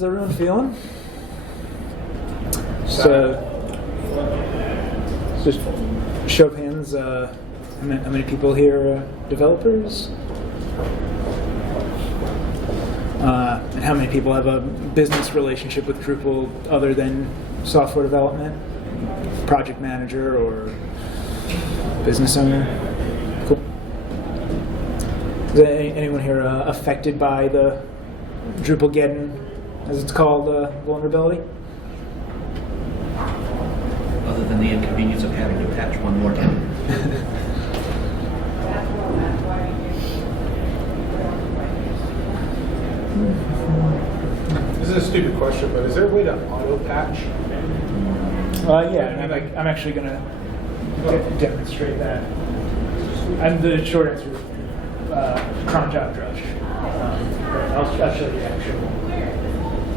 How's everyone feeling? So, just show of hands, how many people here are developers? And how many people have a business relationship with Drupal other than software development? Project manager or business owner? Cool. Is anyone here affected by the Drupalgeddon, as it's called, vulnerability? Other than the inconvenience of having to patch one more time. This is a stupid question, but is there a way to auto-patch? Yeah, I'm actually going to demonstrate that. And the short answer is cron job drush. I'll show you the actual.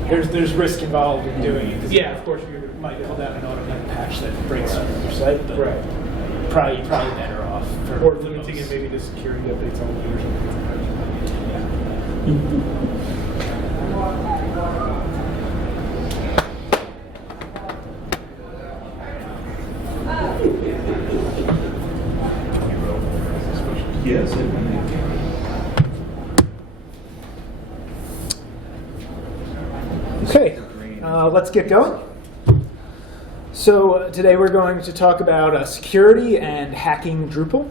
There's risk involved in doing it. Yeah, of course you might hold down an automatic patch that breaks your site, but probably better off. Or limiting it maybe to security updates only or something like that. Yes. Okay, let's get going. So today we're going to talk about security and hacking Drupal.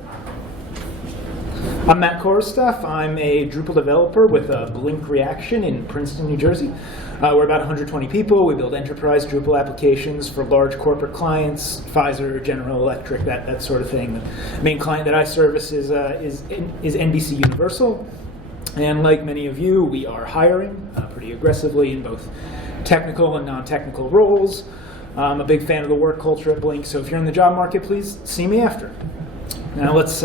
I'm MKorostoff. I'm a Drupal developer with a Blink Reaction in Princeton, New Jersey. We're about 120 people. We build enterprise Drupal applications for large corporate clients, Pfizer, General Electric, that sort of thing. The main client that I service is NBC Universal. And like many of you, we are hiring pretty aggressively in both technical and non-technical roles. I'm a big fan of the work culture at Blink, so if you're in the job market, please see me after. Now let's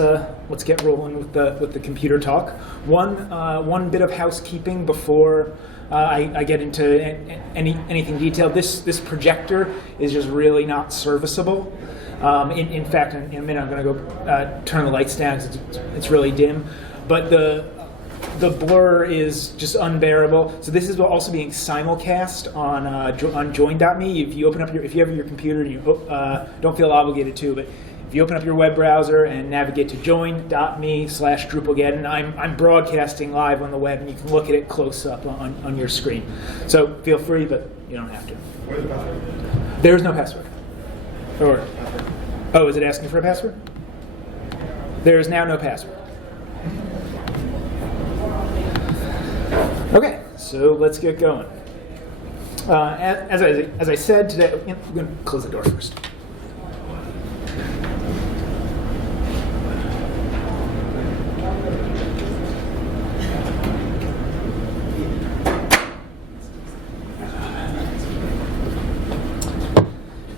get rolling with the computer talk. One bit of housekeeping before I get into anything detailed. This projector is just really not serviceable. In fact, in a minute I'm going to go turn the lights down because it's really dim. But the blur is just unbearable. So this is also being simulcast on join.me. If you have your computer and you don't feel obligated to, but if you open up your web browser and navigate to join.me/Drupalgeddon, I'm broadcasting live on the web, and you can look at it close up on your screen. So feel free, but you don't have to. What is the password? There is no password. Oh, is it asking for a password? There is now no password. Okay, so let's get going. As I said today, I'm going to close the door first.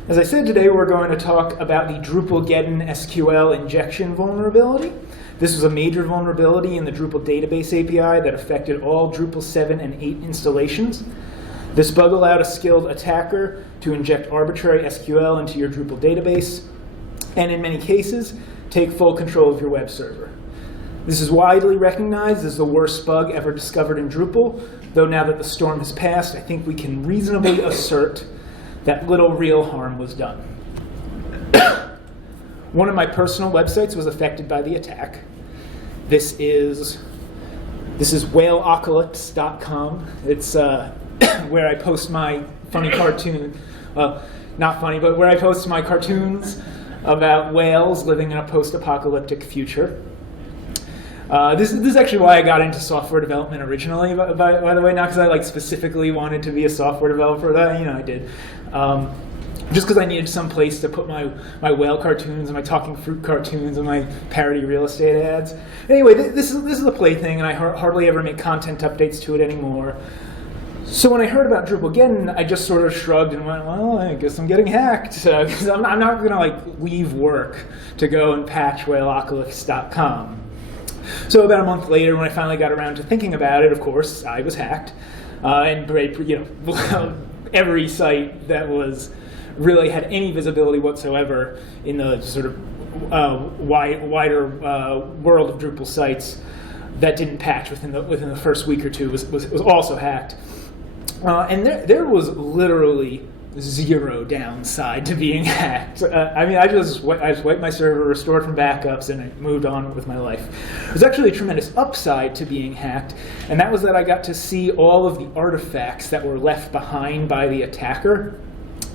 As I said today, we're going to talk about the Drupalgeddon SQL injection vulnerability. This was a major vulnerability in the Drupal database API that affected all Drupal 7 and 8 installations. This bug allowed a skilled attacker to inject arbitrary SQL into your Drupal database, and in many cases, take full control of your web server. This is widely recognized as the worst bug ever discovered in Drupal, though now that the storm has passed, I think we can reasonably assert that little real harm was done. One of my personal websites was affected by the attack. This is whaleocalypse.com. It's where I post my funny cartoon, not funny, but where I post my cartoons about whales living in a post-apocalyptic future. This is actually why I got into software development originally, by the way, not because I specifically wanted to be a software developer. I did. Just because I needed some place to put my whale cartoons and my talking fruit cartoons and my parody real estate ads. Anyway, this is a plaything, and I hardly ever make content updates to it anymore. So when I heard about Drupalgeddon, I just sort of shrugged and went, well, I guess I'm getting hacked. Because I'm not going to leave work to go and patch whaleocalypse.com. So about a month later, when I finally got around to thinking about it, of course, I was hacked. And every site that was really had any visibility whatsoever in the sort of wider world of Drupal sites that didn't patch within the first week or two was also hacked. And there was literally zero downside to being hacked. I mean, I just wiped my server, restored from backups, and I moved on with my life. There's actually a tremendous upside to being hacked, and that was that I got to see all of the artifacts that were left behind by the attacker.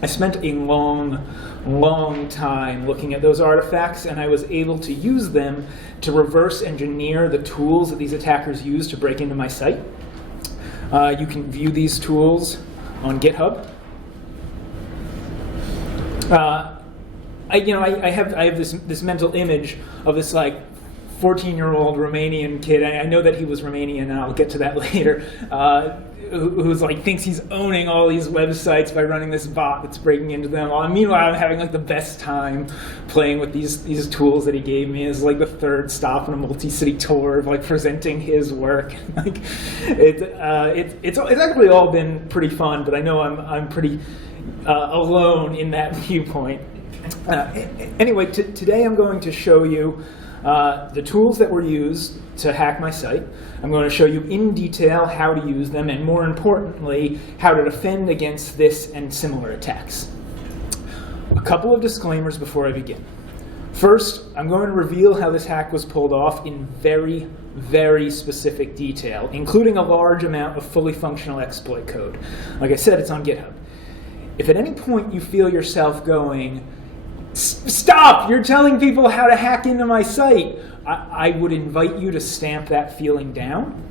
I spent a long time looking at those artifacts, and I was able to use them to reverse engineer the tools that these attackers use to break into my site. You can view these tools on GitHub. I have this mental image of this like 14-year-old Romanian kid. I know that he was Romanian, and I'll get to that later. Who's like thinks he's owning all these websites by running this bot that's breaking into them. Meanwhile, I'm having like the best time playing with these tools that he gave me as like the third stop on a multi-city tour of like presenting his work. Like it's actually all been pretty fun, but I know I'm pretty alone in that viewpoint. Anyway, today I'm going to show you the tools that were used to hack my site. I'm going to show you in detail how to use them, and more importantly, how to defend against this and similar attacks. A couple of disclaimers before I begin. First, I'm going to reveal how this hack was pulled off in very, very specific detail, including a large amount of fully functional exploit code. Like I said, it's on GitHub. If at any point you feel yourself going, "Stop! You're telling people how to hack into my site," I would invite you to stamp that feeling down.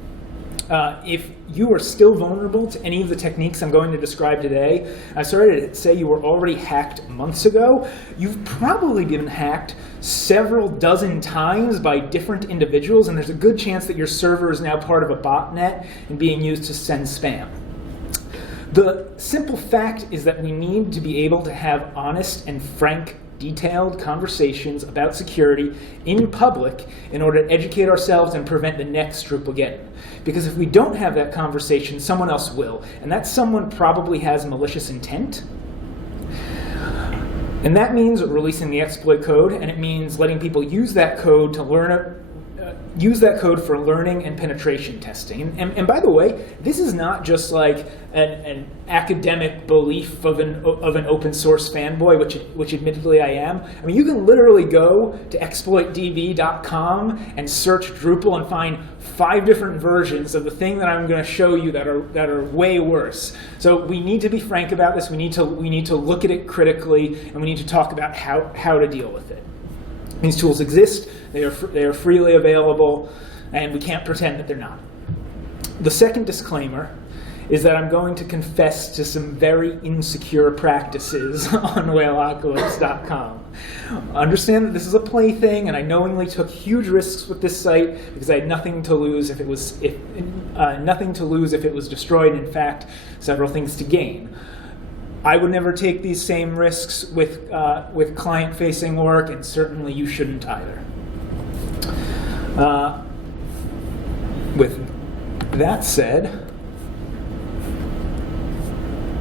If you are still vulnerable to any of the techniques I'm going to describe today, I started to say you were already hacked months ago. You've probably been hacked several dozen times by different individuals, and there's a good chance that your server is now part of a botnet and being used to send spam. The simple fact is that we need to be able to have honest and frank, detailed conversations about security in public in order to educate ourselves and prevent the next Drupalgeddon. Because if we don't have that conversation, someone else will. And that someone probably has malicious intent. And that means releasing the exploit code, and it means letting people use that code to use that code for learning and penetration testing. And by the way, this is not just like an academic belief of an open source fanboy, which admittedly I am. I mean, you can literally go to exploitdb.com and search Drupal and find 5 different versions of the thing that I'm going to show you that are way worse. So we need to be frank about this. We need to look at it critically, and we need to talk about how to deal with it. These tools exist. They are freely available, and we can't pretend that they're not. The second disclaimer is that I'm going to confess to some very insecure practices on whaleapocalypse.com. Understand that this is a plaything, and I knowingly took huge risks with this site because I had nothing to lose if it was destroyed. In fact, several things to gain. I would never take these same risks with client-facing work, and certainly you shouldn't either. With that said,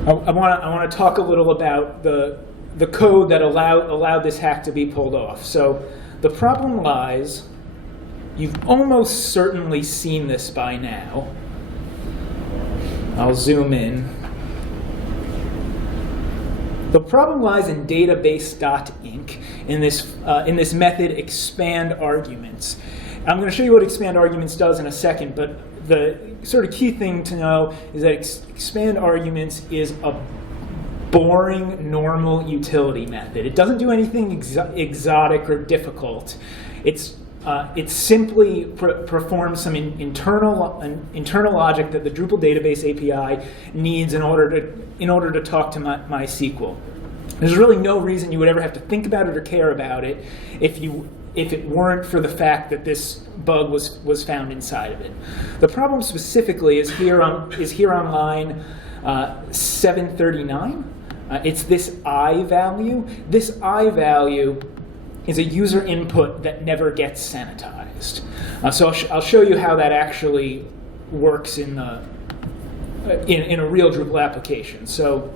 I want to talk a little about the code that allowed this hack to be pulled off. So the problem lies, you've almost certainly seen this by now. I'll zoom in. The problem lies in database.inc in this method expand arguments. I'm going to show you what expand arguments does in a second, but the sort of key thing to know is that expand arguments is a boring, normal utility method. It doesn't do anything exotic or difficult. It simply performs some internal logic that the Drupal database API needs in order to talk to MySQL. There's really no reason you would ever have to think about it or care about it if it weren't for the fact that this bug was found inside of it. The problem specifically is here on line 739. It's this I value. This I value is a user input that never gets sanitized. So I'll show you how that actually works in a real Drupal application. So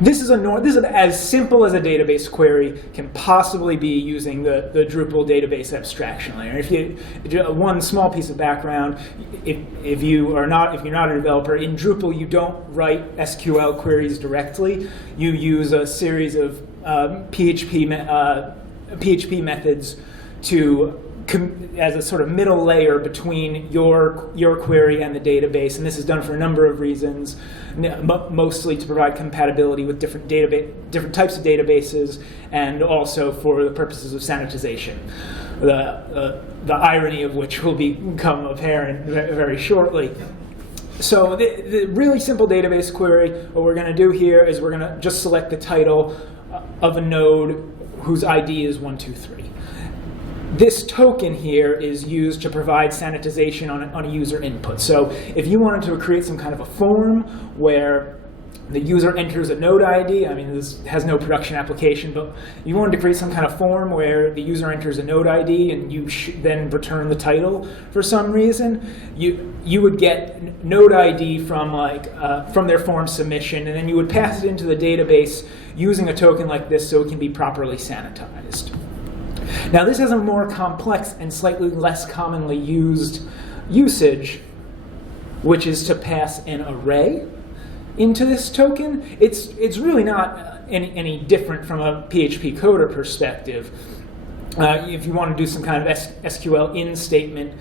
This is as simple as a database query can possibly be using the Drupal database abstraction layer. If you one small piece of background, if you're not a developer in Drupal, you don't write SQL queries directly. You use a series of PHP methods as a sort of middle layer between your query and the database, and this is done for a number of reasons, mostly to provide compatibility with different types of databases, and also for the purposes of sanitization. The irony of which will become apparent very shortly. So the really simple database query, what we're going to do here is we're going to just select the title of a node whose ID is 123. This token here is used to provide sanitization on a user input. So if you wanted to create some kind of a form where the user enters a node ID, I mean, this has no production application, but you wanted to create some kind of form where the user enters a node ID and you then return the title for some reason, you would get node ID from their form submission, and then you would pass it into the database using a token like this so it can be properly sanitized. Now this has a more complex and slightly less commonly used usage, which is to pass an array into this token. It's really not any different from a PHP coder perspective. If you want to do some kind of SQL in statement,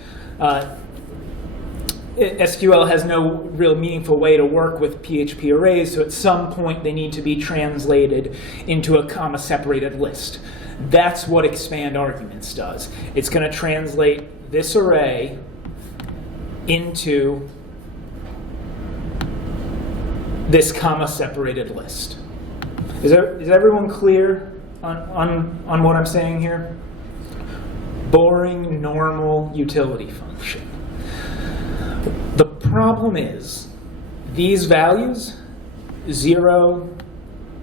SQL has no real meaningful way to work with PHP arrays, so at some point they need to be translated into a comma-separated list. That's what expand arguments does. It's going to translate this array into this comma-separated list. Is everyone clear on what I'm saying here? Boring, normal utility function. The problem is these values, 0,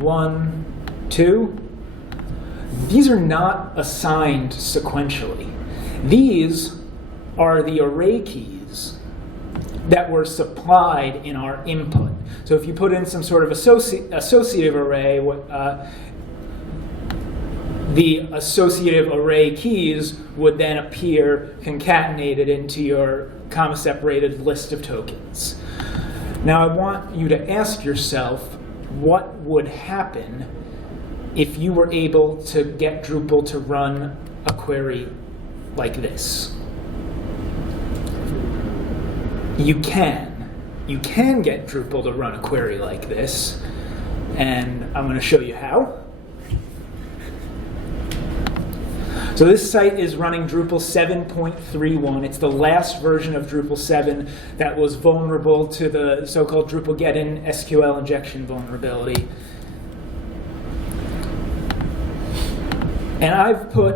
1, 2, these are not assigned sequentially. These are the array keys that were supplied in our input. So if you put in some sort of associative array, the associative array keys would then appear concatenated into your comma-separated list of tokens. Now I want you to ask yourself what would happen if you were able to get Drupal to run a query like this. You can get Drupal to run a query like this, and I'm going to show you how. So this site is running Drupal 7.31. It's the last version of Drupal 7 that was vulnerable to the so-called Drupalgeddon SQL injection vulnerability. And I've put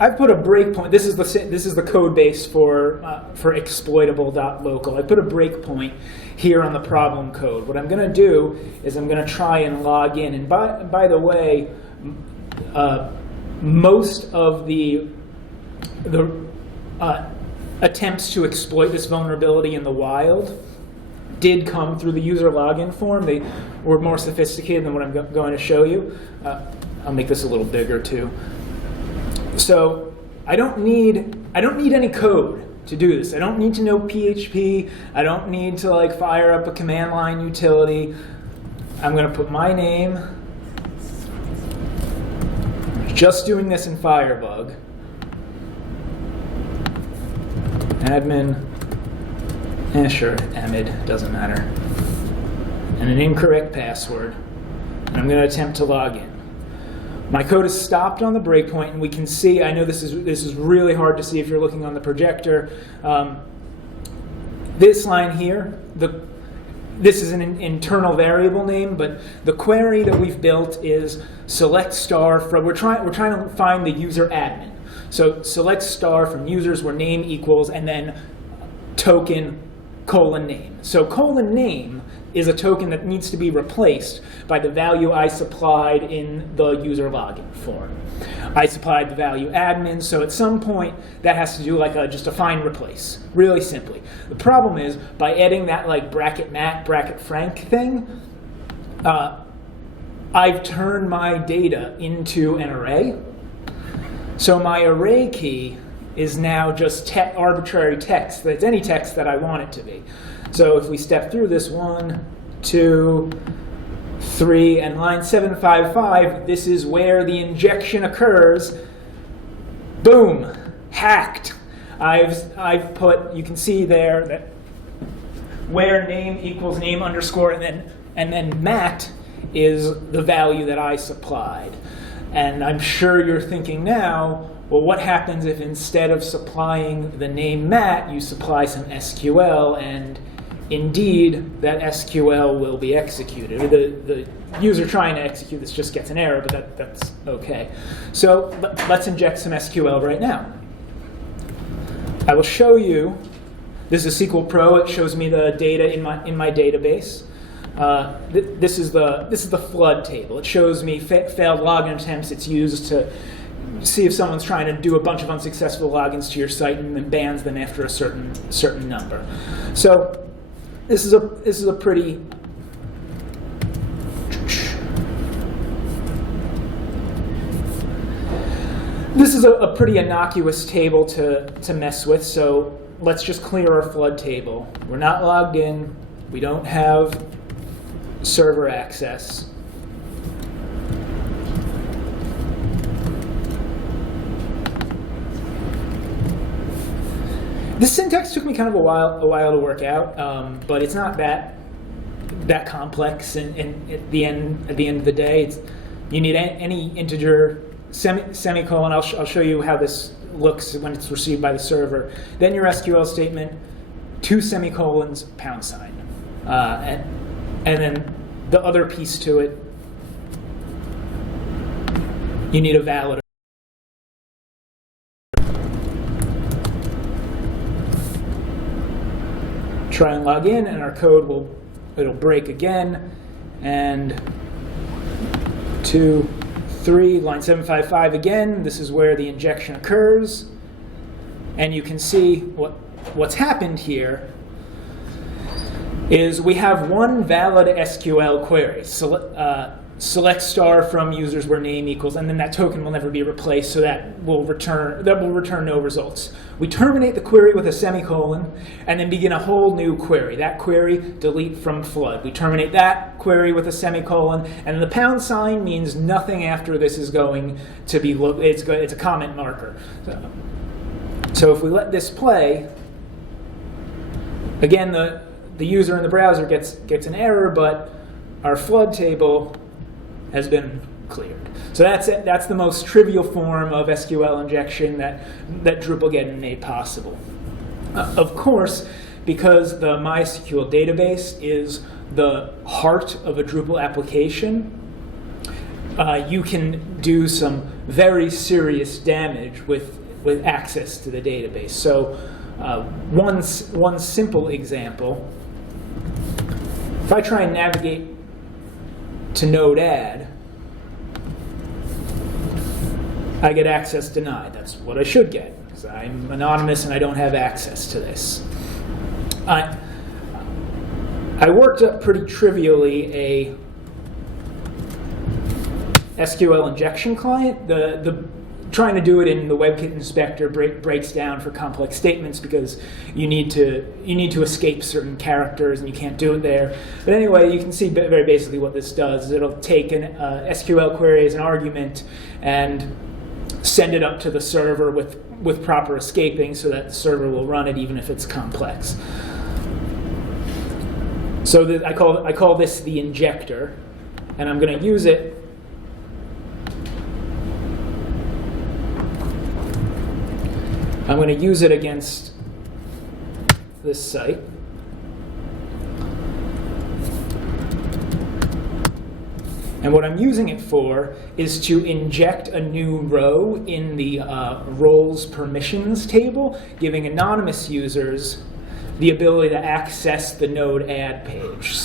a breakpoint. This is the code base for exploitable.local. I put a breakpoint here on the problem code. What I'm going to do is I'm going to try and log in. And by the way, most of the attempts to exploit this vulnerability in the wild did come through the user login form. They were more sophisticated than what I'm going to show you. I'll make this a little bigger too. So I don't need any code to do this. I don't need to know PHP. I don't need to fire up a command line utility. I'm going to put my name. Just doing this in Firebug. Admin. Sure, Emid, doesn't matter. And an incorrect password. And I'm going to attempt to log in. My code is stopped on the breakpoint, and we can see, I know this is really hard to see if you're looking on the projector. This line here, this is an internal variable name, but the query that we've built is select star from, we're trying to find the user admin. So select star from users where name equals, and then token colon name. So colon name is a token that needs to be replaced by the value I supplied in the user login form. I supplied the value admin, so at some point that has to do just a find replace, really simply. The problem is by adding that bracket Matt, bracket Frank thing, I've turned my data into an array. So my array key is now just arbitrary text. That's any text that I want it to be. So if we step through this 1, 2, 3, and line 755, this is where the injection occurs. Boom, hacked. I've put, you can see there that where name equals name underscore and then mat is the value that I supplied. And I'm sure you're thinking now, well, what happens if instead of supplying the name mat, you supply some SQL, and indeed that SQL will be executed. The user trying to execute this just gets an error, but that's okay. So let's inject some SQL right now. I will show you. This is SQL Pro. It shows me the data in my database. This is the flood table. It shows me failed login attempts. It's used to see if someone's trying to do a bunch of unsuccessful logins to your site and then bans them after a certain number. So this is a pretty innocuous table to mess with. So let's just clear our flood table. We're not logged in. We don't have server access. This syntax took me kind of a while to work out, but it's not that complex. And at the end of the day, you need any integer semicolon. I'll show you how this looks when it's received by the server. Then your SQL statement, 2 semicolons, £, and then the other piece to it, you need a valid. Try and log in, and our code it'll break again. And 2, 3, line 755 again. This is where the injection occurs, and you can see what's happened here is we have one valid SQL query. Select star from users where name equals, and then that token will never be replaced, so that will return no results. We terminate the query with a semicolon, and then begin a whole new query. That query, delete from flood. We terminate that query with a semicolon, and the £, means nothing after this is going to be it's a comment marker. So if we let this play, again the user in the browser gets an error, but our flood table has been cleared. So that's the most trivial form of SQL injection that Drupalgeddon made possible. Of course, because the MySQL database is the heart of a Drupal application, you can do some very serious damage with access to the database. So one simple example, if I try and navigate to node add, I get access denied. That's what I should get, because I'm anonymous and I don't have access to this. I worked up pretty trivially a SQL injection client. Trying to do it in the WebKit inspector breaks down for complex statements because you need to escape certain characters and you can't do it there. But anyway, you can see very basically what this does. It'll take an SQL query as an argument and send it up to the server with proper escaping, so that the server will run it even if it's complex. So I call this the injector, and I'm going to use it. I'm going to use it against this site. And what I'm using it for is to inject a new row in the roles permissions table, giving anonymous users the ability to access the node add page.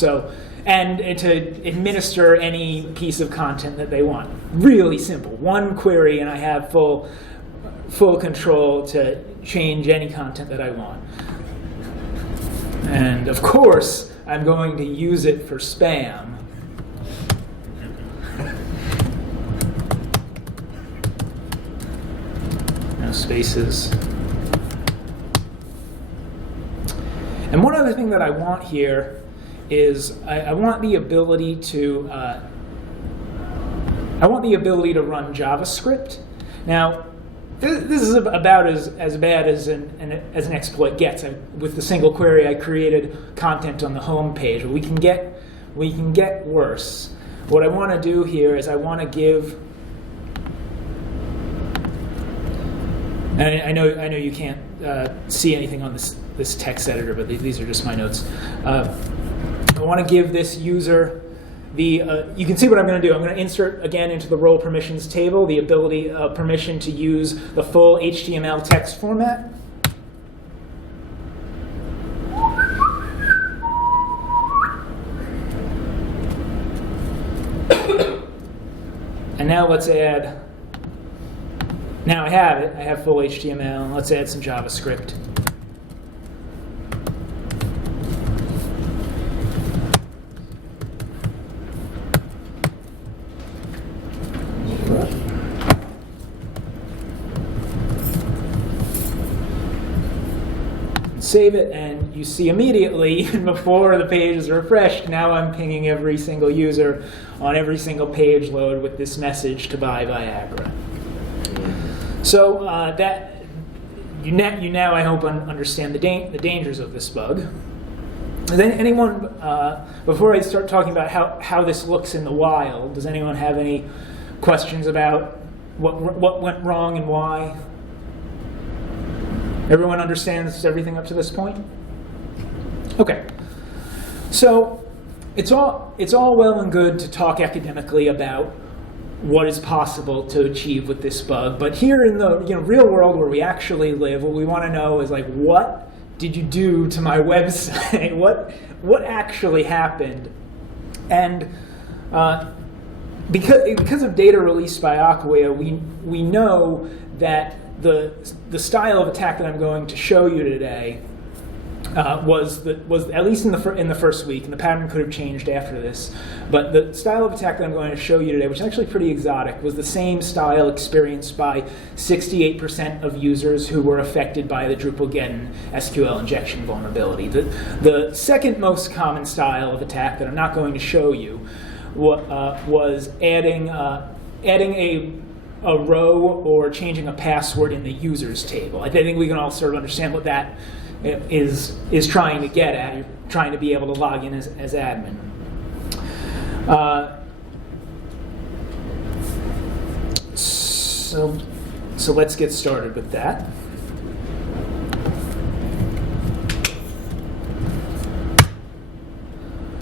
And to administer any piece of content that they want. Really simple. One query, and I have full control to change any content that I want. And of course, I'm going to use it for spam. no spaces. And one other thing that I want here is I want the ability to run JavaScript. Now, this is about as bad as an exploit gets. With the single query, I created content on the home page. We can get worse. What I want to do here is I want to give. And I know you can't see anything on this text editor, but these are just my notes. I want to give this user you can see what I'm going to do. I'm going to insert again into the role permissions table the ability permission to use the full HTML text format. And now let's add. Now I have it. I have full HTML. Let's add some JavaScript. Save it, and you see immediately, before the page is refreshed, now I'm pinging every single user on every single page load with this message to buy Viagra. So that you now I hope understand the dangers of this bug. Does anyone, before I start talking about how this looks in the wild, does anyone have any questions about what went wrong and why? Everyone understands everything up to this point? Okay. So it's all well and good to talk academically about what is possible to achieve with this bug, but here in the real world where we actually live, what we want to know is, like, what did you do to my website? What actually happened? And because of data released by Acquia, we know that the style of attack that I'm going to show you today was at least in the first week, and the pattern could have changed after this. But the style of attack that I'm going to show you today, which is actually pretty exotic, was the same style experienced by 68% of users who were affected by the Drupalgeddon SQL injection vulnerability. The second most common style of attack that I'm not going to show you was adding a row or changing a password in the users table. I think we can all sort of understand what that is trying to get at. You're trying to be able to log in as admin. So let's get started with that.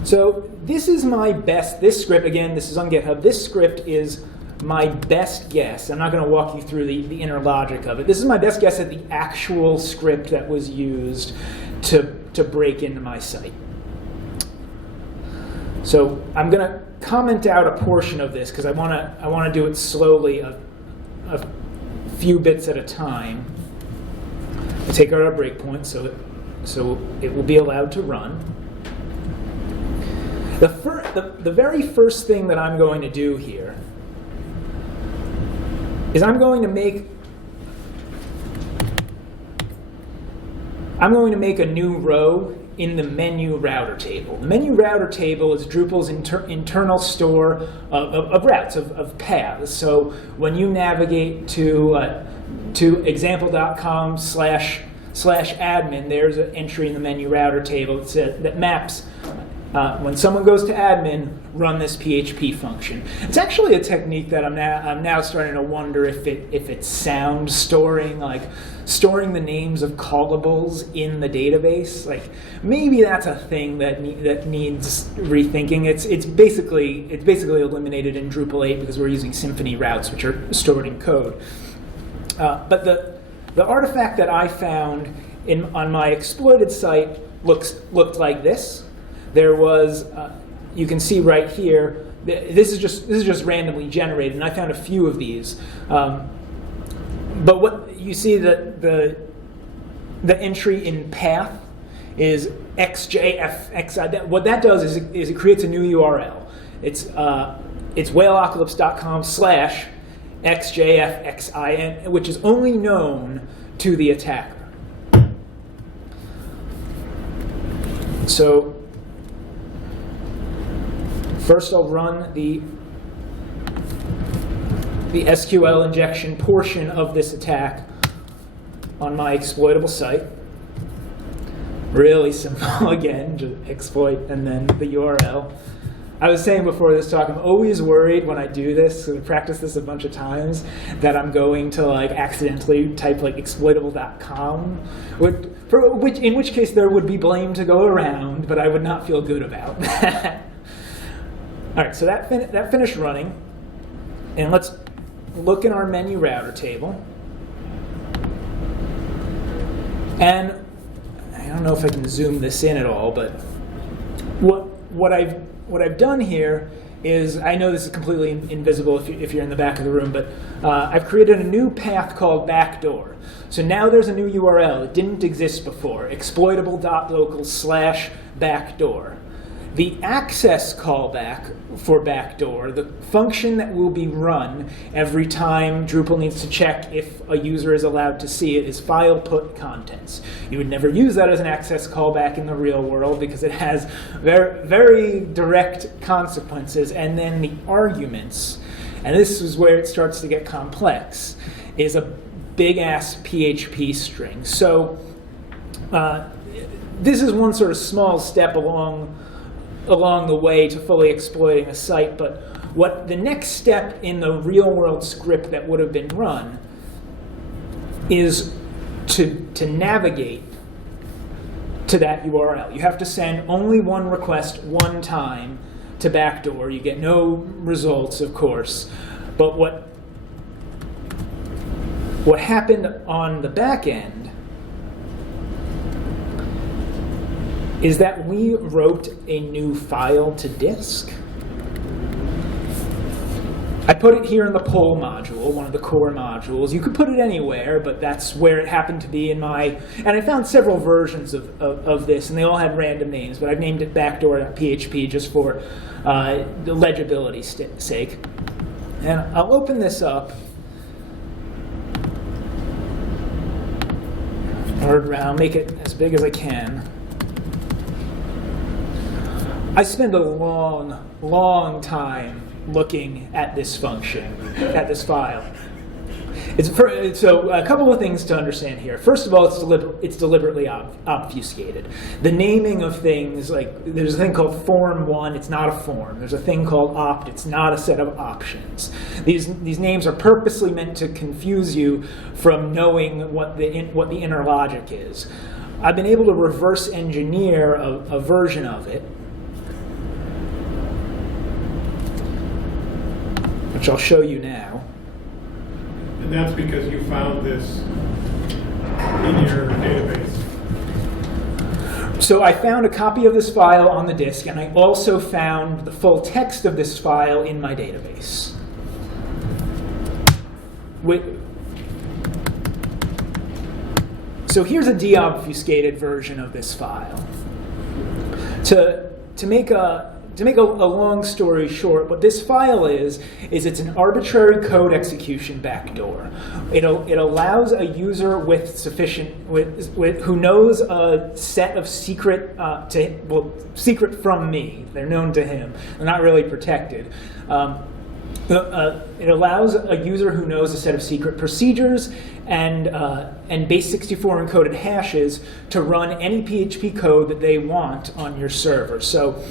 So this is my best. This script, again, this is on GitHub. This script is my best guess. I'm not going to walk you through the inner logic of it. This is my best guess at the actual script that was used to break into my site. So I'm going to comment out a portion of this because I want to do it slowly, a few bits at a time. I'll take out our breakpoint so it will be allowed to run. The very first thing that I'm going to do here is I'm going to make a new row in the menu router table. The menu router table is Drupal's internal store of routes, of paths. So when you navigate to example.com/admin, there's an entry in the menu router table that maps. When someone goes to admin, run this PHP function. It's actually a technique that I'm now starting to wonder if it's sound storing, like storing the names of callables in the database. Like maybe that's a thing that needs rethinking. It's basically eliminated in Drupal 8 because we're using Symfony routes, which are stored in code. But the artifact that I found on my exploited site looked like this. There was, you can see right here, this is just randomly generated, and I found a few of these. But what you see that the entry in path is xjfxi. What that does is it creates a new URL. It's whaleocalypse.com/ xjfxin, which is only known to the attacker. So first I'll run the SQL injection portion of this attack on my exploitable site. Really simple again, just exploit and then the URL. I was saying before this talk, I'm always worried when I do this, I practice this a bunch of times, that I'm going to like accidentally type like exploitable.com, in which case there would be blame to go around, but I would not feel good about that. All right, so that finished running, and let's look in our menu router table. And I don't know if I can zoom this in at all, but what I've done here is, I know this is completely invisible if you're in the back of the room, but I've created a new path called Backdoor. So now there's a new URL. It didn't exist before, exploitable.local/backdoor. The access callback for Backdoor, the function that will be run every time Drupal needs to check if a user is allowed to see it, is file put contents. You would never use that as an access callback in the real world because it has very, very direct consequences. And then the arguments, and this is where it starts to get complex, is a big-ass PHP string. So this is one sort of small step along the way to fully exploiting a site, but what the next step in the real-world script that would have been run is to navigate to that URL. You have to send only one request one time to Backdoor. You get no results, of course, but what happened on the back end is that we wrote a new file to disk. I put it here in the poll module, one of the core modules. You could put it anywhere, but that's where it happened to be in my, and I found several versions of this, and they all had random names, but I've named it Backdoor.php just for the legibility sake. And I'll open this up, or I'll make it as big as I can. I spend a long time looking at this function, at this file. So a couple of things to understand here. First of all, it's deliberately obfuscated. The naming of things, like there's a thing called form1, it's not a form. There's a thing called opt, it's not a set of options. These names are purposely meant to confuse you from knowing what the inner logic is. I've been able to reverse engineer a version of it, which I'll show you now. And that's because you found this in your database. So I found a copy of this file on the disk, and I also found the full text of this file in my database. So here's a deobfuscated version of this file. To make a long story short, what this file is it's an arbitrary code execution backdoor. It allows a user with who knows a set of secret secret from me. They're known to him. They're not really protected. It allows a user who knows a set of secret procedures and base64 encoded hashes to run any PHP code that they want on your server. So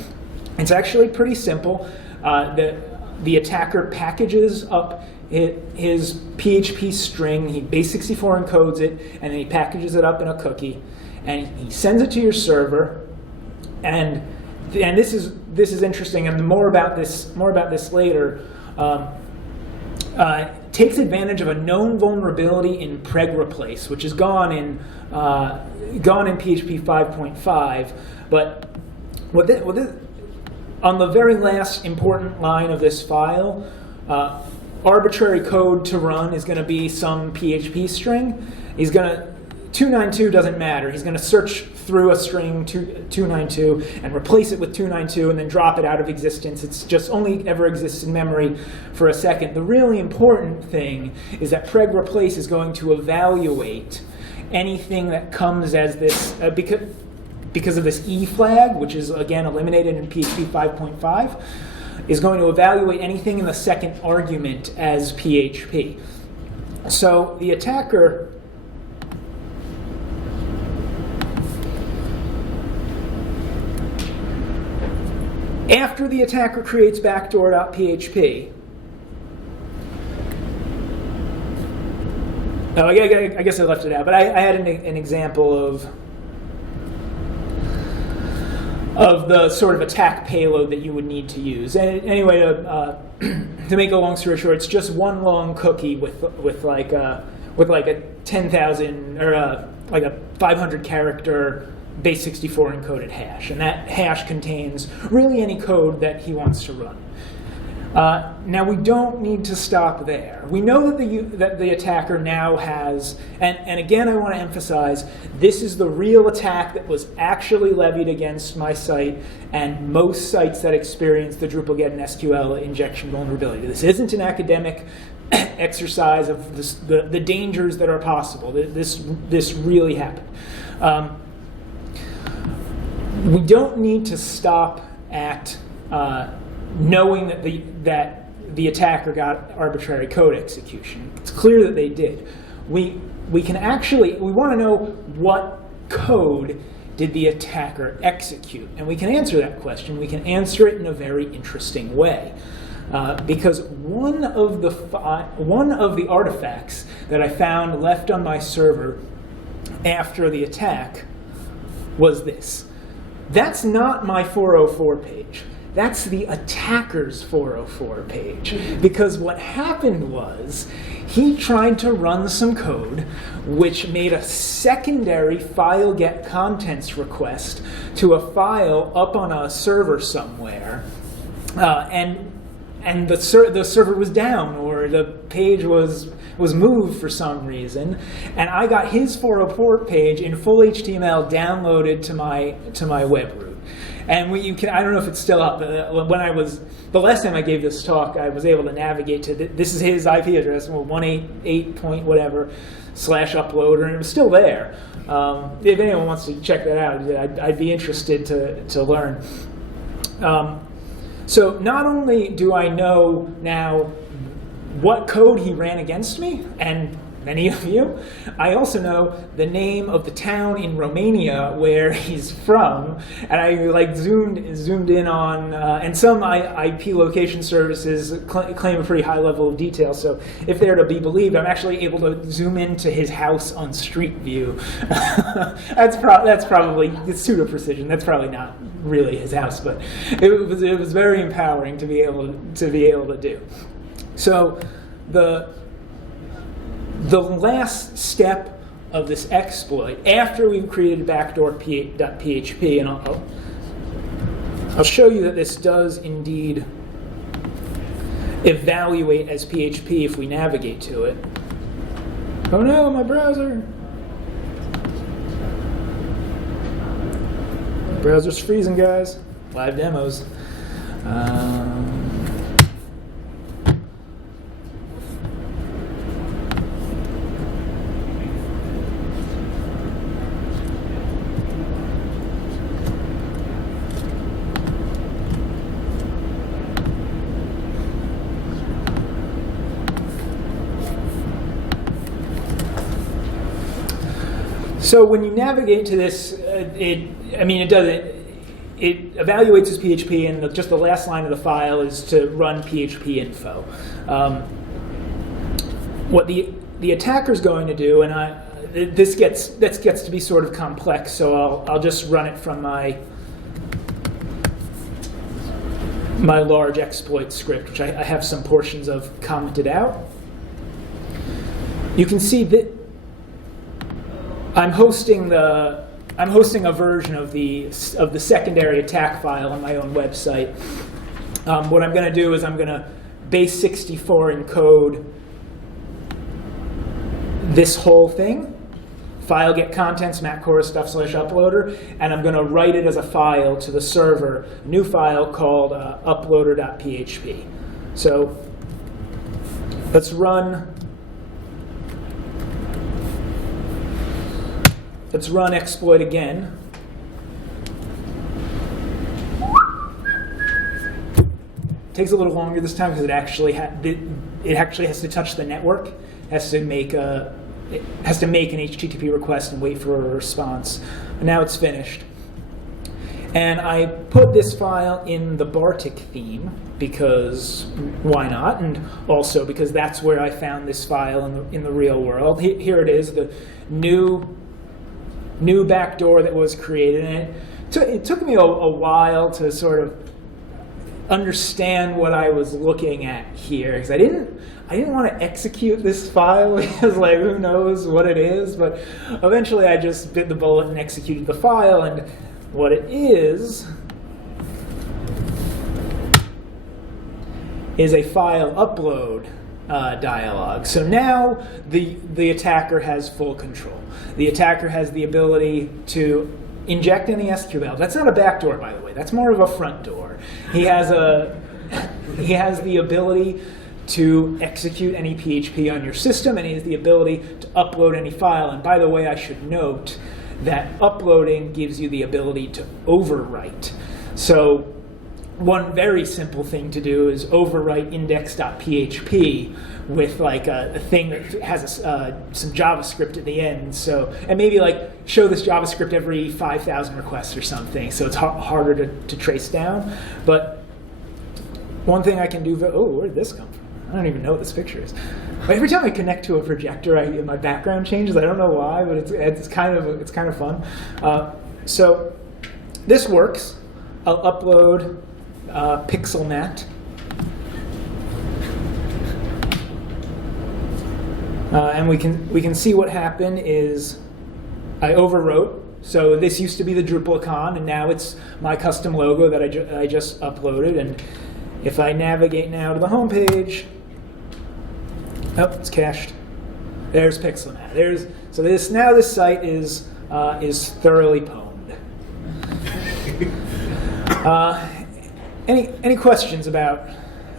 it's actually pretty simple. The attacker packages up his PHP string, he base64 encodes it, and then he packages it up in a cookie, and he sends it to your server. And this is interesting, and more about this later. Takes advantage of a known vulnerability in preg replace, which is gone in PHP 5.5. But on the very last important line of this file, arbitrary code to run is going to be some PHP string. He's going to 292 doesn't matter. He's going to search through a string 292 and replace it with 292 and then drop it out of existence. It's just only ever exists in memory for a second. The really important thing is that preg replace is going to evaluate anything that comes as this, because of this E flag, which is again eliminated in PHP 5.5, is going to evaluate anything in the second argument as PHP. So the attacker after the attacker creates backdoor.php, oh, I guess I left it out, but I had an example of the sort of attack payload that you would need to use. And anyway, to make a long story short, it's just one long cookie with like a 10,000 or like a 500 character base 64 encoded hash, and that hash contains really any code that he wants to run. Now we don't need to stop there. We know that the attacker now has, and again I want to emphasize, this is the real attack that was actually levied against my site and most sites that experience the Drupalgeddon SQL injection vulnerability. This isn't an academic exercise of the dangers that are possible. This really happened. We don't need to stop at knowing that the attacker got arbitrary code execution. It's clear that they did. We want to know what code did the attacker execute, and we can answer that question. We can answer it in a very interesting way, because one of the artifacts that I found left on my server after the attack was this. That's not my 404 page. That's the attacker's 404 page. Because what happened was he tried to run some code which made a secondary file get contents request to a file up on a server somewhere, and the server was down, or the page was moved for some reason, and I got his 404 page in full HTML downloaded to my web root. And I don't know if it's still up, but the last time I gave this talk, I was able to navigate to this is his IP address, 188 point whatever /uploader, and it was still there. If anyone wants to check that out, I'd be interested to learn. So not only do I know now what code he ran against me, and many of you, I also know the name of the town in Romania where he's from, and I zoomed in on, and some IP location services claim a pretty high level of detail, so if they're to be believed, I'm actually able to zoom into his house on Street View. That's probably, it's pseudo precision, that's probably not really his house, but it was very empowering to be able to do. So the last step of this exploit, after we've created backdoor.php, and I'll show you that this does indeed evaluate as PHP if we navigate to it. Oh no, my browser! My browser's freezing, guys. Live demos. So when you navigate to this, it evaluates as PHP, and just the last line of the file is to run PHP info. What the attacker's going to do, and this gets to be sort of complex, so I'll just run it from my large exploit script, which I have some portions of commented out. You can see that I'm hosting a version of the secondary attack file on my own website. What I'm going to do is I'm going to base 64 encode this whole thing file get contents MKorostoff/uploader, and I'm going to write it as a file to the server, a new file called uploader.php. So let's run exploit again. Takes a little longer this time because it actually has to touch the network. It has to make an HTTP request and wait for a response. And now it's finished. And I put this file in the Bartik theme because why not? And also because that's where I found this file in the real world. Here it is, the new backdoor that was created. And it took me a while to sort of understand what I was looking at here, because I didn't want to execute this file because like who knows what it is, but eventually I just bit the bullet and executed the file, and what it is a file upload dialog. So now the attacker has full control. The attacker has the ability to inject any SQL. That's not a backdoor, by the way. That's more of a front door. He has the ability to execute any PHP on your system, and he has the ability to upload any file. And by the way, I should note that uploading gives you the ability to overwrite. So one very simple thing to do is overwrite index.php with like a thing that has some JavaScript at the end. So, and maybe like show this JavaScript every 5,000 requests or something. So it's harder to trace down. But one thing I can do, where did this come from? I don't even know what this picture is. But every time I connect to a projector, my background changes. I don't know why, but it's kind of fun. So this works. I'll upload pixelmat. And we can see what happened is I overwrote. So this used to be the Drupal icon, and now it's my custom logo that I just uploaded. And if I navigate now to the home page, oh, it's cached. There's pixelmat. So this site is thoroughly pwned. Any questions about?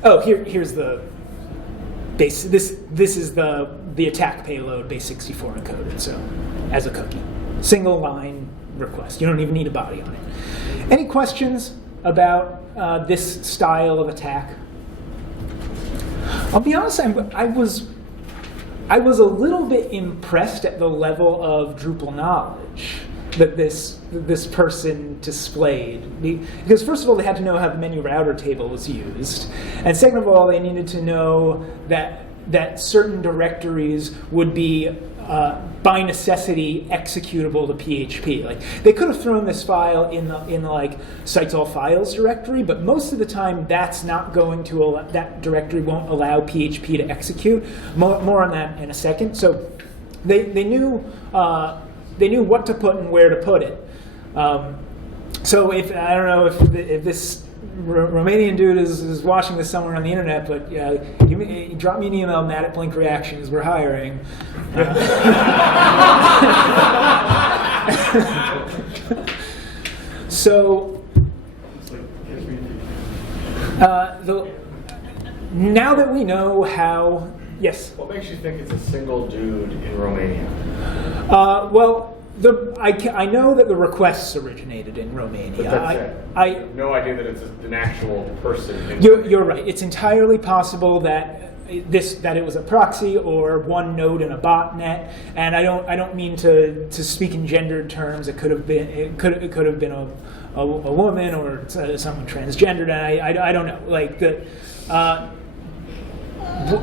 Oh, here's the base. This is the attack payload base64 encoded. So as a cookie, single line request. You don't even need a body on it. Any questions about this style of attack? I'll be honest. I was a little bit impressed at the level of Drupal knowledge that this person displayed. Because first of all, they had to know how the menu router table was used, and second of all, they needed to know that certain directories would be by necessity executable to PHP. Like they could have thrown this file in like cites all files directory, but most of the time that's not going to that directory won't allow PHP to execute. More on that in a second. So they knew what to put and where to put it. So I don't know if this Romanian dude is watching this somewhere on the internet, but drop me an email, Matt@BlinkReactions. We're hiring. So now that we know how, yes. What makes you think it's a single dude in Romania? Well, I know that the requests originated in Romania. But that's it. I have no idea that it's an actual person. You're right. It's entirely possible that it was a proxy or one node in a botnet. And I don't mean to speak in gendered terms. It could have been a woman or someone transgendered. And I don't know. Like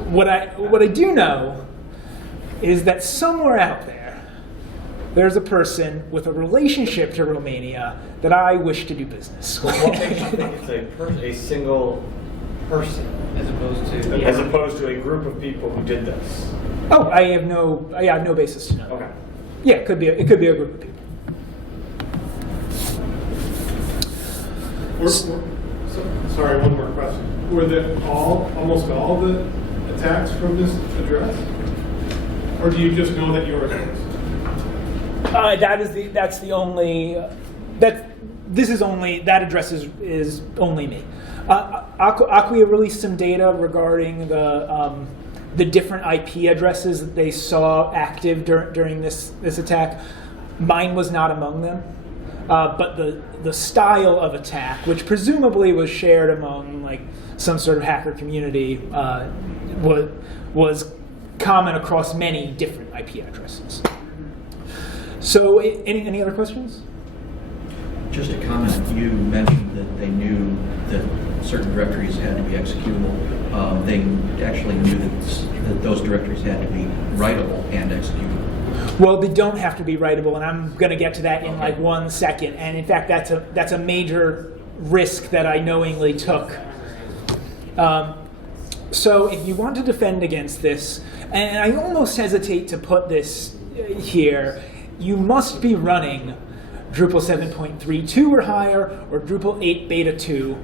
what I do know is that somewhere out there's a person with a relationship to Romania that I wish to do business with. What makes you think it's a single person As opposed to a group of people who did this? Oh, I have no basis to know. Okay. Yeah, it could be a group of people. Sorry, one more question. Were almost all the attacks from this address? Or do you just know that yours was? That's the only that address is only me. Acquia released some data regarding the different IP addresses that they saw active during this attack. Mine was not among them, but the style of attack, which presumably was shared among like some sort of hacker community, was common across many different IP addresses. So, any other questions? Just a comment. You mentioned that they knew that certain directories had to be executable. They actually knew that those directories had to be writable and executable. Well, they don't have to be writable, and I'm going to get to that in like 1 second. And in fact, that's a major risk that I knowingly took. So if you want to defend against this, and I almost hesitate to put this here, you must be running Drupal 7.32 or higher, or Drupal 8 Beta 2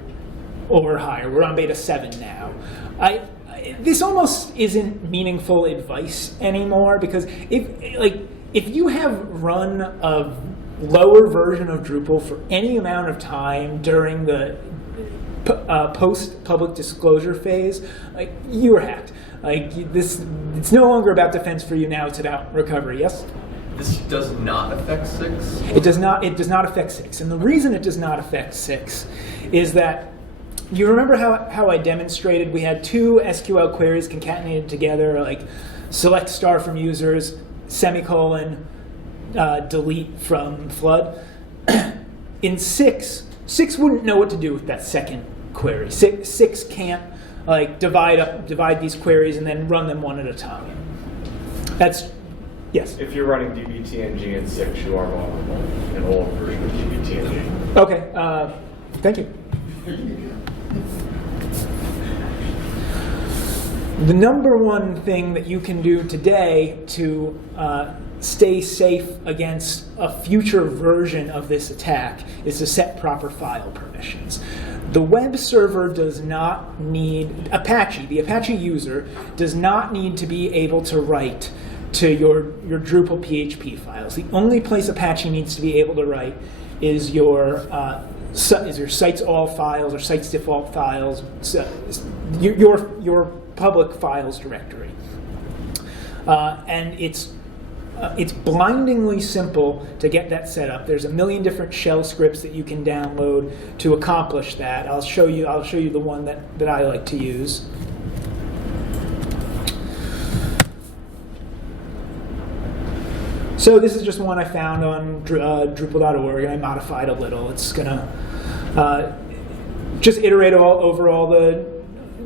or higher. We're on Beta 7 now. This almost isn't meaningful advice anymore, because if you have run a lower version of Drupal for any amount of time during the post-public disclosure phase, like, you were hacked. Like this, it's no longer about defense for you now. It's about recovery. Yes. This does not affect 6? It does not. It does not affect 6, and the reason it does not affect 6 is that you remember how I demonstrated we had 2 SQL queries concatenated together, like select star from users, semicolon, delete from flood. In 6 wouldn't know what to do with that second query. 6 can't like divide these queries and then run them one at a time. That's yes. If you're running dbtng in 6, you are vulnerable. An old version of dbtng. Okay. Thank you. The number one thing that you can do today to stay safe against a future version of this attack is to set proper file permissions. The web server does not need, the Apache user does not need to be able to write to your Drupal PHP files. The only place Apache needs to be able to write is your sites all files or sites default files, your public files directory. And it's blindingly simple to get that set up. There's a million different shell scripts that you can download to accomplish that. I'll show you the one that I like to use. So this is just one I found on Drupal.org, and I modified a little. It's gonna just iterate over all the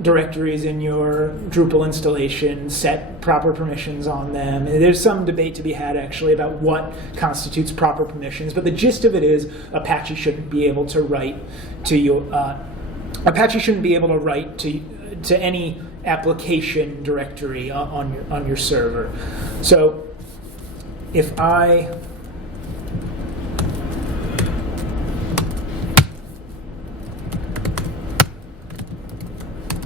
directories in your Drupal installation, set proper permissions on them. And there's some debate to be had actually about what constitutes proper permissions, but the gist of it is Apache shouldn't be able to write to you. Apache shouldn't be able to write to any application directory on your server. So if I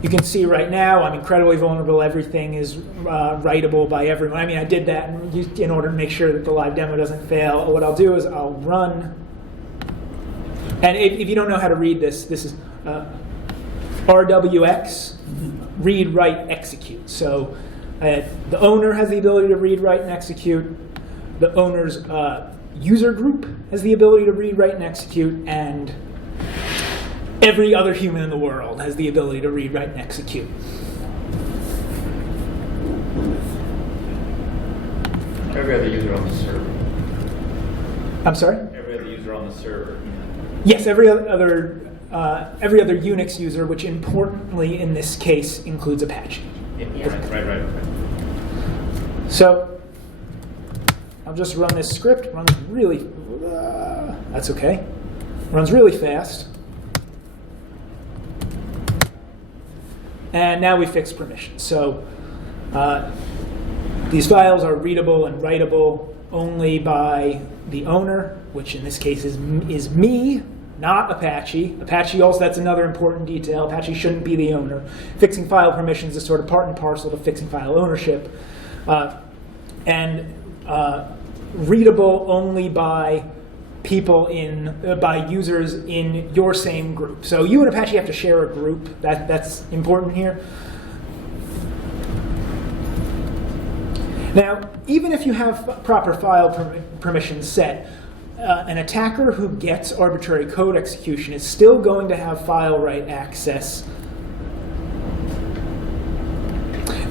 you can see right now I'm incredibly vulnerable. Everything is writable by everyone. I mean, I did that in order to make sure that the live demo doesn't fail. What I'll do is I'll run, and if you don't know how to read this is RWX, read, write, execute. So the owner has the ability to read, write, and execute. The owner's user group has the ability to read, write, and execute, and every other human in the world has the ability to read, write, and execute. Every other user on the server. I'm sorry? Every other user on the server. Yes, every other Unix user, which importantly in this case includes Apache. Yeah, right. So I'll just run this script. Runs really, that's okay. Runs really fast. And now we fix permissions. So these files are readable and writable only by the owner, which in this case is me, not Apache. Apache also, that's another important detail. Apache shouldn't be the owner. Fixing file permissions is sort of part and parcel to fixing file ownership. And readable only by people by users in your same group. So you and Apache have to share a group. That's important here. Now, even if you have proper file permissions set, an attacker who gets arbitrary code execution is still going to have file write access.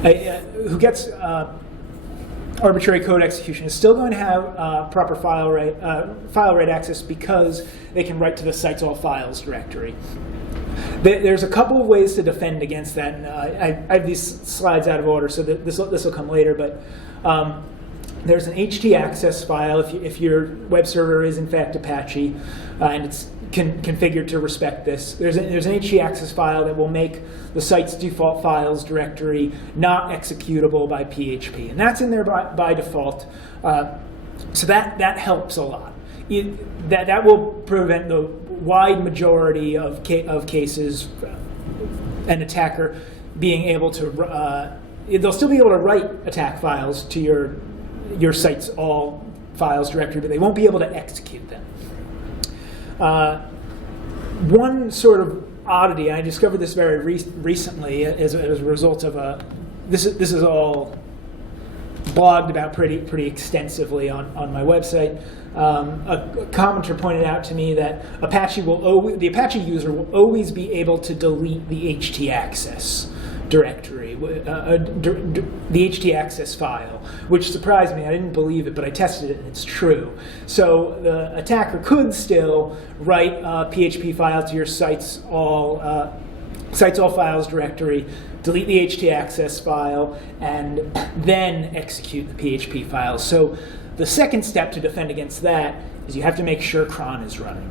Who gets arbitrary code execution is still going to have proper file write access because they can write to the site's all files directory. There's a couple of ways to defend against that, and I have these slides out of order, so this will come later. But there's an htaccess file if your web server is in fact Apache, and it's configured to respect this. There's an htaccess file that will make the site's default files directory not executable by PHP, and that's in there by default. So that helps a lot. That will prevent the wide majority of cases an attacker being able to. They'll still be able to write attack files to your site's all files directory, but they won't be able to execute them. One sort of oddity, I discovered this very recently as a result of this is all blogged about pretty extensively on my website. A commenter pointed out to me that the Apache user will always be able to delete the htaccess directory, the htaccess file, which surprised me. I didn't believe it, but I tested it and it's true. So the attacker could still write a PHP file to your site's all files directory, delete the htaccess file, and then execute the PHP file. So the second step to defend against that is you have to make sure cron is running.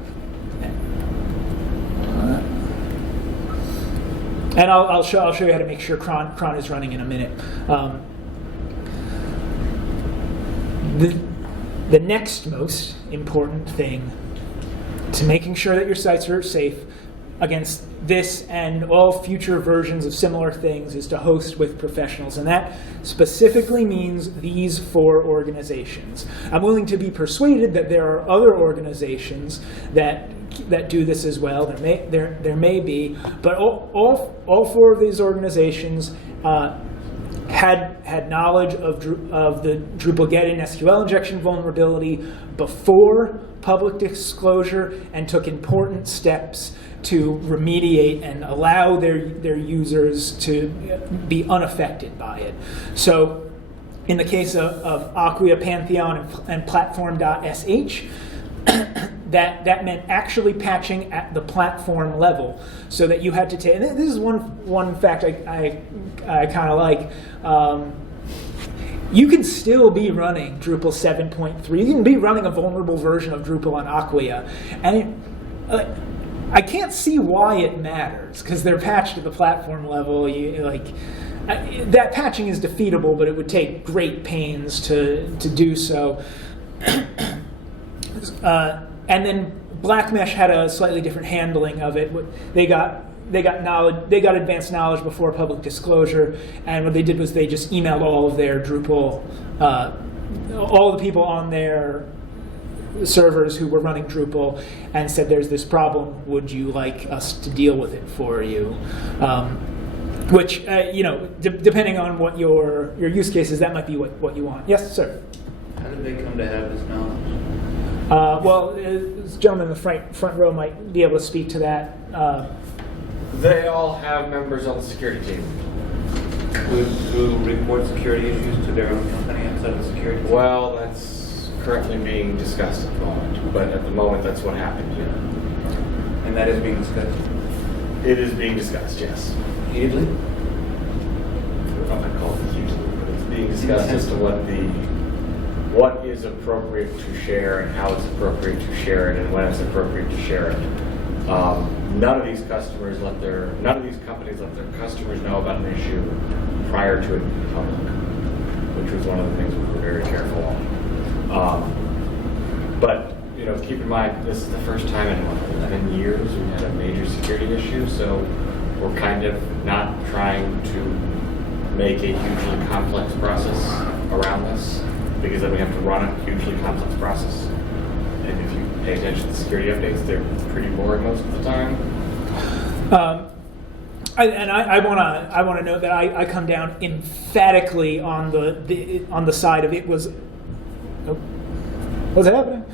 And I'll show you how to make sure cron is running in a minute. The next most important thing to making sure that your sites are safe against this and all future versions of similar things is to host with professionals. And that specifically means these 4 organizations. I'm willing to be persuaded that there are other organizations that do this as well. There may be, but all 4 of these organizations had knowledge of the Drupalgeddon SQL injection vulnerability before public disclosure and took important steps to remediate and allow their users to be unaffected by it. So in the case of Acquia, Pantheon, and Platform.sh, that meant actually patching at the platform level, so that you had to take. And this is one fact I kind of like. You can still be running Drupal 7.3. You can be running a vulnerable version of Drupal on Acquia, and I can't see why it matters because they're patched at the platform level. That patching is defeatable, but it would take great pains to do so. And then Black Mesh had a slightly different handling of it. They got advanced knowledge before public disclosure, and what they did was they just emailed all of their Drupal, all the people on their servers who were running Drupal, and said, "There's this problem. Would you like us to deal with it for you?" Which depending on what your use case is, that might be what you want. Yes, sir. How did they come to have this knowledge? This gentleman in the front row might be able to speak to that. They all have members on the security team. Who report security issues to their own company instead of the security team? Well, that's currently being discussed at the moment, but at the moment that's what happened here. And that is being discussed? It is being discussed, yes. Heatedly? I'm not calling it hugely, but it's being discussed as to what is appropriate to share and how it's appropriate to share it and when it's appropriate to share it. None of these companies let their customers know about an issue prior to it being public, which was one of the things we were very careful on. But keep in mind, this is the first time in 11 years we've had a major security issue, so we're kind of not trying to make a hugely complex process around this. because then we have to run a hugely complex process. And if you pay attention to security updates, they're pretty boring most of the time. I want to note that I come down emphatically on the side of it was. Oh, what's happening?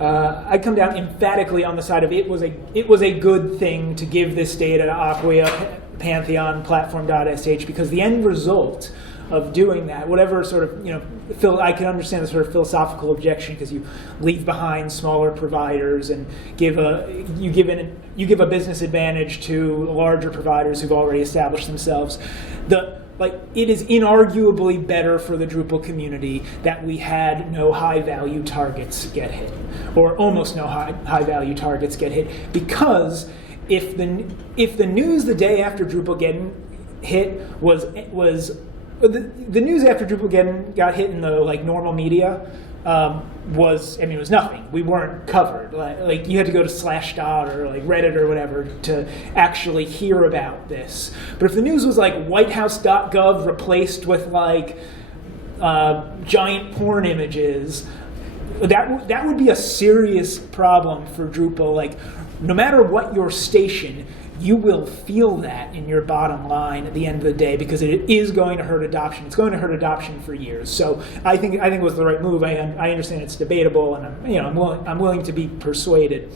I come down emphatically on the side of it was a good thing to give this data to Acquia, Pantheon, Platform.sh, because the end result of doing that, whatever sort of, I can understand the sort of philosophical objection because you leave behind smaller providers and you give a business advantage to larger providers who've already established themselves. It is inarguably better for the Drupal community that we had no high-value targets get hit, or almost no high-value targets get hit, because if the news the day after Drupalgeddon hit was the news after Drupalgeddon got hit in the normal media was nothing. We weren't covered. Like you had to go to Slashdot or Reddit or whatever to actually hear about this. But if the news was whitehouse.gov replaced with giant porn images, that would be a serious problem for Drupal. No matter what your station, you will feel that in your bottom line at the end of the day, because it is going to hurt adoption. It's going to hurt adoption for years. So I think it was the right move. I understand it's debatable, and I'm willing to be persuaded.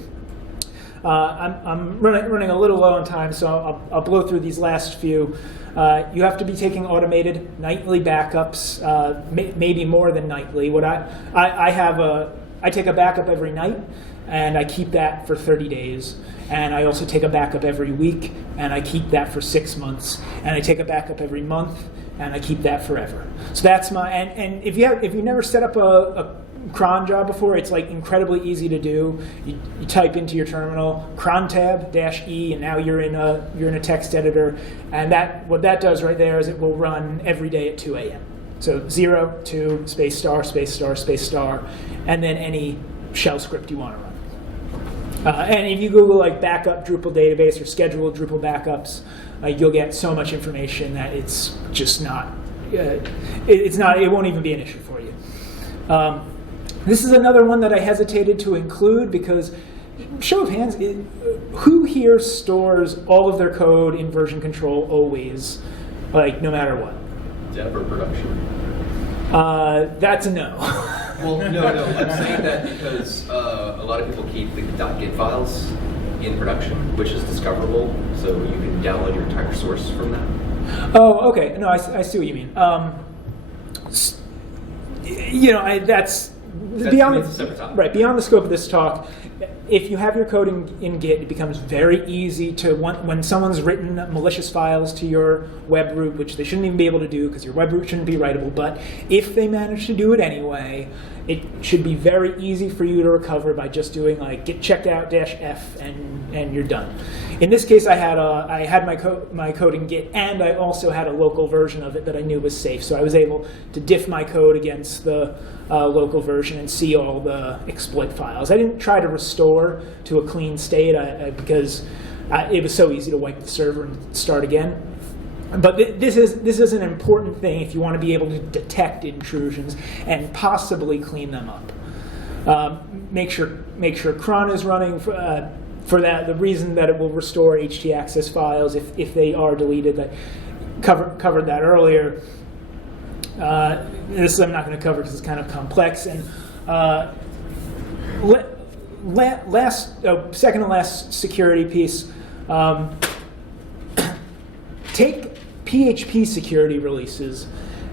I'm running a little low on time, so I'll blow through these last few. You have to be taking automated nightly backups, maybe more than nightly. I take a backup every night, and I keep that for 30 days. And I also take a backup every week, and I keep that for 6 months. And I take a backup every month, and I keep that forever. So that's and if you never set up a cron job before, it's incredibly easy to do. You type into your terminal cron tab -e, and now you're in a text editor. And what that does right there is it will run every day at 2 a.m. So 0, 2, space star, space star, space star, and then any shell script you want to run. And if you Google backup Drupal database or schedule Drupal backups, you'll get so much information that it's just not. It won't even be an issue for you. This is another one that I hesitated to include because, show of hands, who here stores all of their code in version control always, no matter what? Dev or production? That's a no. Well, no, I'm saying that because a lot of people keep the .git files in production, which is discoverable, so you can download your entire source from that. Oh, okay. No, I see what you mean. That's beyond a separate topic. Right, beyond the scope of this talk. If you have your code in Git, it becomes very easy to, when someone's written malicious files to your web root, which they shouldn't even be able to do because your web root shouldn't be writable, but if they manage to do it anyway, it should be very easy for you to recover by just doing git checkout -f and you're done. In this case, I had my code in Git, and I also had a local version of it that I knew was safe, so I was able to diff my code against the local version and see all the exploit files. I didn't try to restore to a clean state because it was so easy to wipe the server and start again. But this is an important thing if you want to be able to detect intrusions and possibly clean them up. Make sure cron is running for that. The reason that it will restore htaccess files if they are deleted. That covered that earlier. This I'm not going to cover because it's kind of complex. And second to last security piece. Take PHP security releases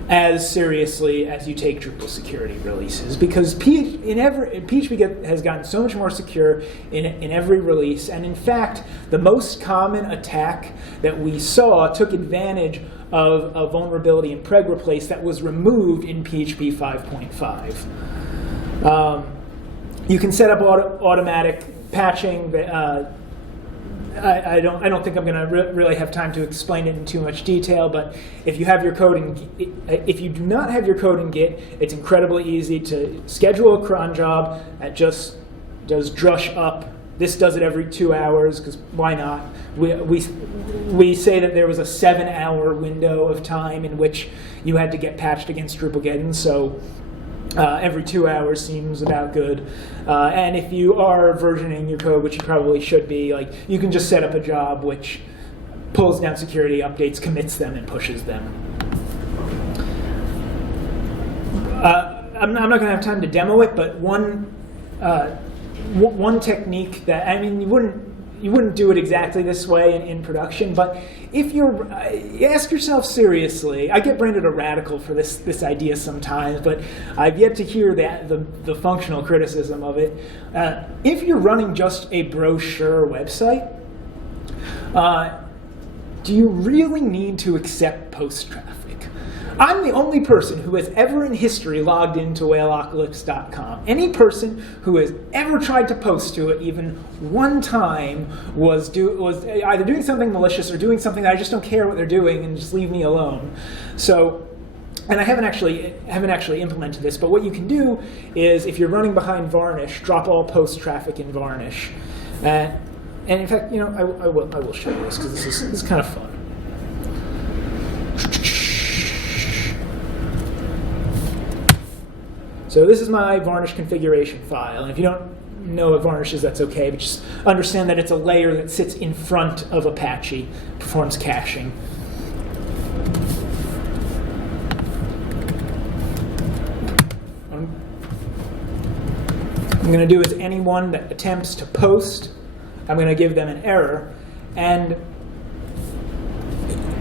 as seriously as you take Drupal security releases, because PHP has gotten so much more secure in every release, and in fact, the most common attack that we saw took advantage of a vulnerability in preg replace that was removed in PHP 5.5. You can set up automatic patching. I don't think I'm going to really have time to explain it in too much detail, but if you have your code if you do not have your code in Git, it's incredibly easy to schedule a cron job that just does drush up. This does it every 2 hours, because why not? We say that there was a 7-hour window of time in which you had to get patched against Drupalgeddon, so Every 2 hours seems about good. And if you are versioning your code, which you probably should be, like, you can just set up a job which pulls down security updates, commits them, and pushes them. I'm not going to have time to demo it, but one technique that, I mean, you wouldn't do it exactly this way in production, but if you ask yourself seriously, I get branded a radical for this idea sometimes, but I've yet to hear the functional criticism of it. If you're running just a brochure website, do you really need to accept post traffic? I'm the only person who has ever in history logged into whaleocalypse.com. Any person who has ever tried to post to it even one time was either doing something malicious or doing something that I just don't care what they're doing and just leave me alone. So, and I haven't actually implemented this, but what you can do is, if you're running behind Varnish, drop all post traffic in Varnish. And in fact, you know, I will show you this because this is kind of fun. So this is my Varnish configuration file, and if you don't know what Varnish is, that's okay, but just understand that it's a layer that sits in front of Apache, performs caching. What I'm going to do is anyone that attempts to post, I'm going to give them an error, and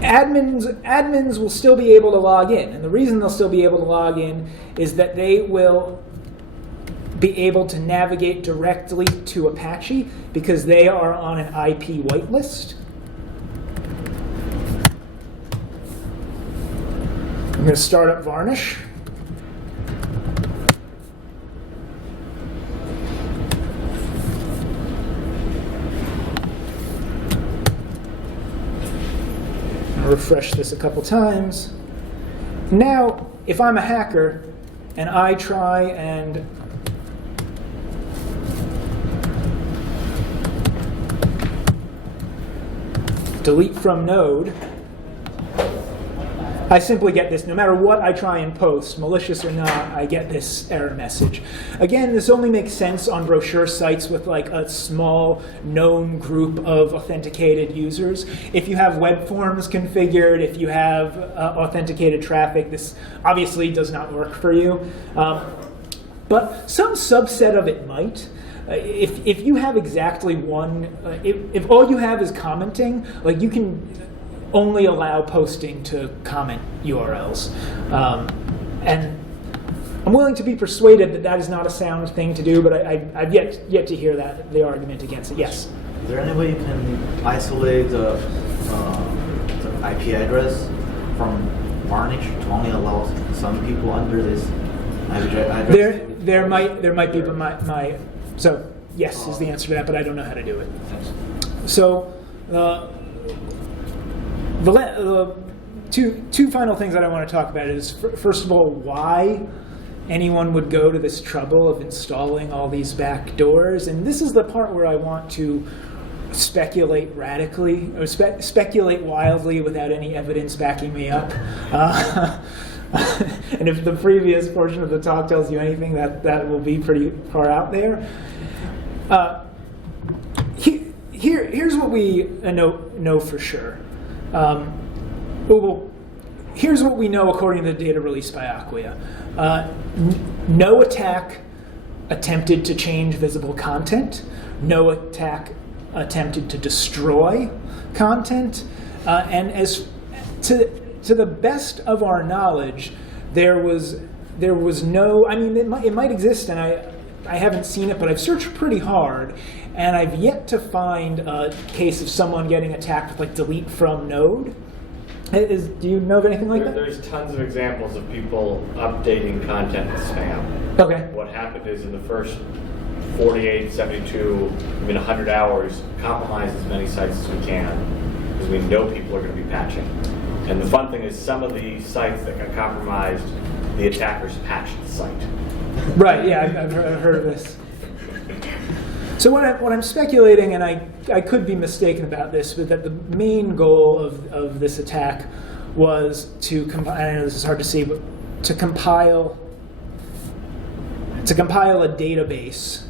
admins will still be able to log in. And the reason they'll still be able to log in is that they will be able to navigate directly to Apache because they are on an IP whitelist. I'm going to start up Varnish. Refresh this a couple times. Now, if I'm a hacker and I try and delete from node, I simply get this. No matter what I try and post, malicious or not, I get this error message. Again, this only makes sense on brochure sites with like a small known group of authenticated users. If you have web forms configured, if you have authenticated traffic, this obviously does not work for you. But some subset of it might. If you have exactly one, if all you have is commenting, like you can only allow posting to comment URLs. And I'm willing to be persuaded that that is not a sound thing to do, but I've yet to hear the argument against it. Yes? Is there any way you can isolate the IP address from Varnish to only allow some people under this IP address? There might be, but so yes is the answer to that, but I don't know how to do it. So the two final things that I want to talk about is, first of all, why anyone would go to this trouble of installing all these backdoors. And this is the part where I want to speculate radically, or speculate wildly without any evidence backing me up. And if the previous portion of the talk tells you anything, that will be pretty far out there. Here's what we know for sure. Here's what we know according to the data released by Acquia. No attack attempted to change visible content. No attack attempted to destroy content. And as to the best of our knowledge, there was no. I mean, it might exist, and I haven't seen it, but I've searched pretty hard, and I've yet to find a case of someone getting attacked with like delete from node. Do you know of anything like that? There's tons of examples of people updating content with spam. Okay. What happened is, in the first 48, 72, even 100 hours, compromise as many sites as we can, because we know people are going to be patching. And the fun thing is, some of the sites that got compromised, the attackers patched the site. Right, yeah, I've heard of this. So what I'm speculating, and I could be mistaken about this, but that the main goal of this attack was to compile, I know this is hard to see, but to compile to compile a database.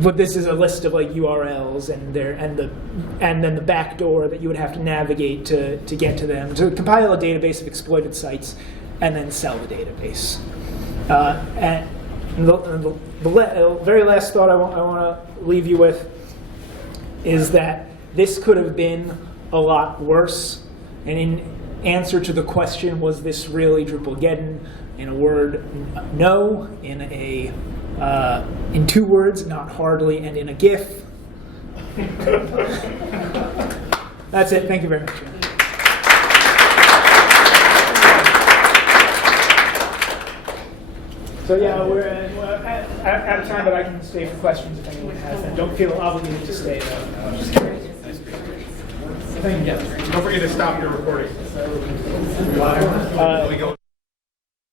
But this is a list of like URLs and then the backdoor that you would have to navigate to get to them. To compile a database of exploited sites and then sell the database. And the very last thought I want to leave you with is that this could have been a lot worse. And in answer to the question, was this really Drupalgeddon? In a word, no. In 2 words, not hardly, and in a GIF. That's it. Thank you very much. So yeah, we're out of time, but I can stay for questions if anyone has them. Don't feel obligated to stay though. Thank you. Don't forget to stop your recording.